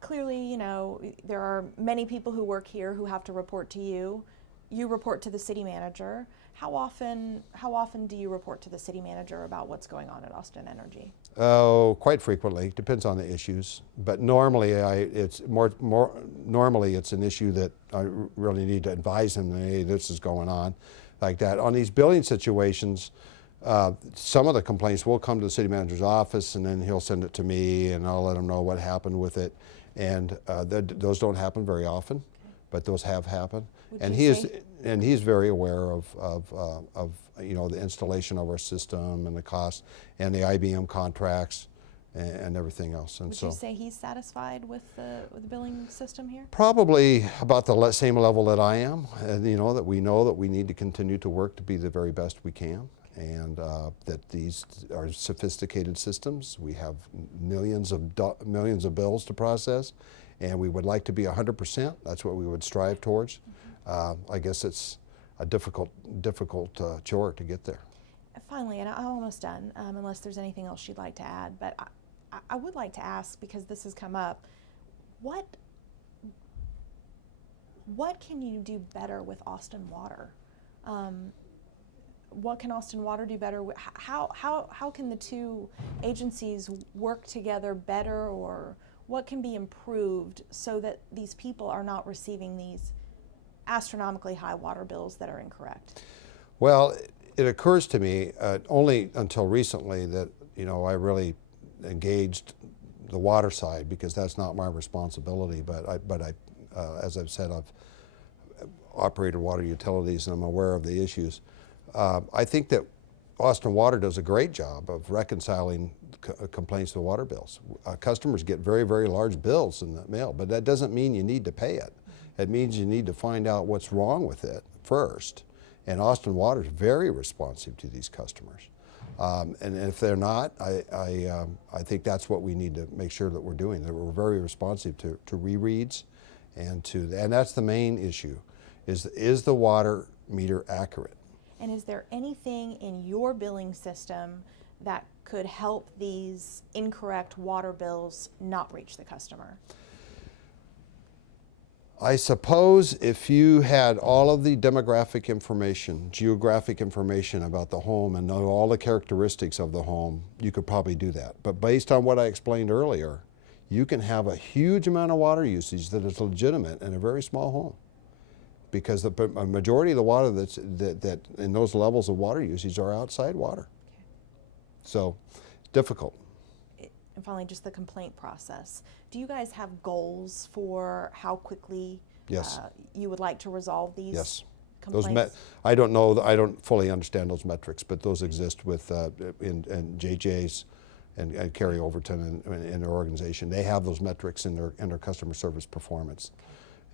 Clearly, there are many people who work here who have to report to you. You report to the city manager. How often do you report to the city manager about what's going on at Austin Energy? Oh, quite frequently. Depends on the issues, but normally normally it's an issue that I really need to advise them. Hey, this is going on, like that. On these billing situations, some of the complaints will come to the city manager's office, and then he'll send it to me, and I'll let him know what happened with it. And those don't happen very often, but those have happened. And he's very aware of the installation of our system and the cost and the IBM contracts and everything else. And Would you say he's satisfied with the billing system here? Probably about the same level that I am. And, that we know that we need to continue to work to be the very best we can, and that these are sophisticated systems. We have millions of bills to process, and we would like to be 100%. That's what we would strive towards. I guess it's a difficult chore to get there. Finally, and I'm almost done, unless there's anything else you'd like to add, but I would like to ask, because this has come up, what can you do better with Austin Water? What can Austin Water do better? How can the two agencies work together better, or what can be improved so that these people are not receiving these astronomically high water bills that are incorrect? Well, it occurs to me only until recently that I really engaged the water side, because that's not my responsibility. But as I've said, I've operated water utilities and I'm aware of the issues. I think that Austin Water does a great job of reconciling complaints to water bills. Customers get very, very large bills in the mail, but that doesn't mean you need to pay it. It means you need to find out what's wrong with it first. And Austin Water is very responsive to these customers. And if they're not, I think that's what we need to make sure that we're doing, that we're very responsive to rereads, and that's the main issue, is the water meter accurate? And is there anything in your billing system that could help these incorrect water bills not reach the customer? I suppose if you had all of the demographic information, geographic information about the home, and know all the characteristics of the home, you could probably do that. But based on what I explained earlier, you can have a huge amount of water usage that is legitimate in a very small home, because a majority of the water that in those levels of water usage are outside water. Okay. So, difficult. And finally, just the complaint process. Do you guys have goals for how quickly Yes. You would like to resolve these Yes. complaints? I don't know. I don't fully understand those metrics, but those exist with in JJ's and Carrie Overton and their organization. They have those metrics in their customer service performance,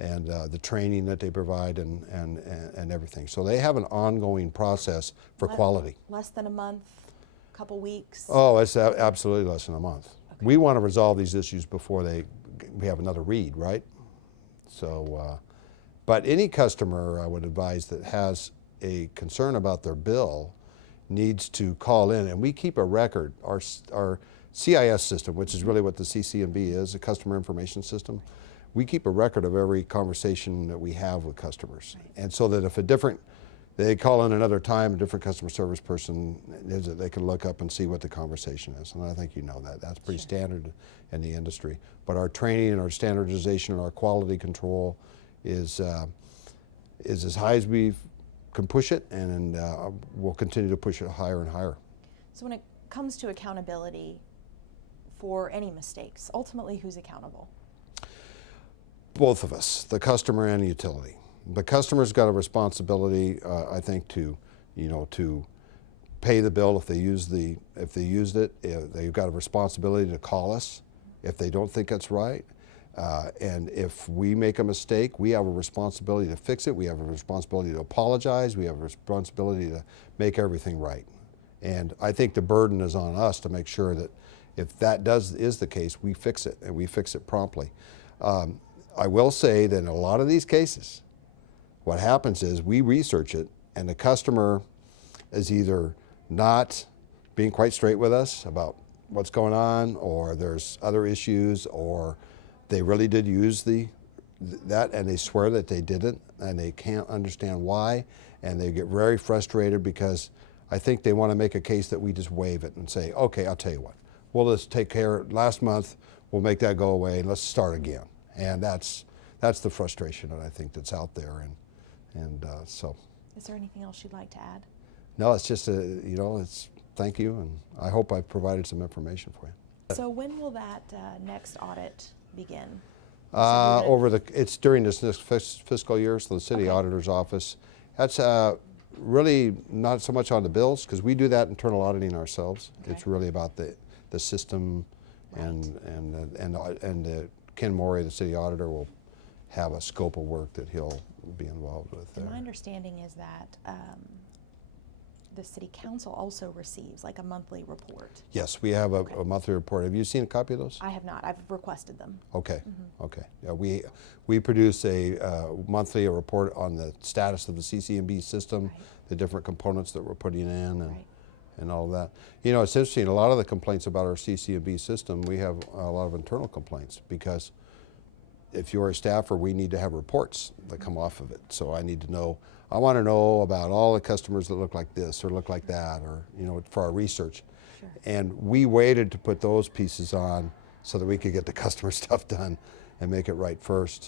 and the training that they provide and everything. So they have an ongoing process for quality. Less than a month, couple weeks? Oh, it's absolutely less than a month. Okay. We want to resolve these issues before we have another read, right? So, but any customer, I would advise, that has a concern about their bill needs to call in, and we keep a record. Our CIS system, which is really what the CCNB is, a customer information system, we keep a record of every conversation that we have with customers. Right. And so that if they call in another time, a different customer service person, they can look up and see what the conversation is. And I think you know that. That's pretty standard in the industry. But our training and our standardization and our quality control is as high as we can push it, and we'll continue to push it higher and higher. So when it comes to accountability for any mistakes, ultimately who's accountable? Both of us, the customer and the utility. The customer's got a responsibility, I think, to pay the bill if they used it. They've got a responsibility to call us if they don't think it's right. And if we make a mistake, we have a responsibility to fix it. We have a responsibility to apologize. We have a responsibility to make everything right. And I think the burden is on us to make sure that if that is the case, we fix it, and we fix it promptly. I will say that in a lot of these cases, what happens is we research it, and the customer is either not being quite straight with us about what's going on, or there's other issues, or they really did use that, and they swear that they didn't, and they can't understand why, and they get very frustrated because I think they want to make a case that we just waive it and say, okay, I'll tell you what, we'll just take care of last month, we'll make that go away, and let's start again. And that's the frustration that I think that's out there, and so. Is there anything else you'd like to add? No, it's just it's thank you, and I hope I've provided some information for you. So when will that next audit begin? It's during this next fiscal year, so the city Okay. auditor's office. That's really not so much on the bills, because we do that internal auditing ourselves. Okay. It's really about the system, Right. and Ken Morey, the city auditor, will have a scope of work that he'll be involved with there. And my understanding is that the city council also receives like a monthly report. Yes, we have Okay. a monthly report. Have you seen a copy of those? I have not. I've requested them. Okay, Mm-hmm. okay. Yeah, we produce a monthly report on the status of the CCMB system, Right. the different components that we're putting in, and Right. and all of that. You know, it's interesting. A lot of the complaints about our CCMB system, we have a lot of internal complaints, because if you're a staffer, we need to have reports that come off of it. So I need to know. I want to know about all the customers that look like this or look like that, or for our research. Sure. And we waited to put those pieces on so that we could get the customer stuff done and make it right first.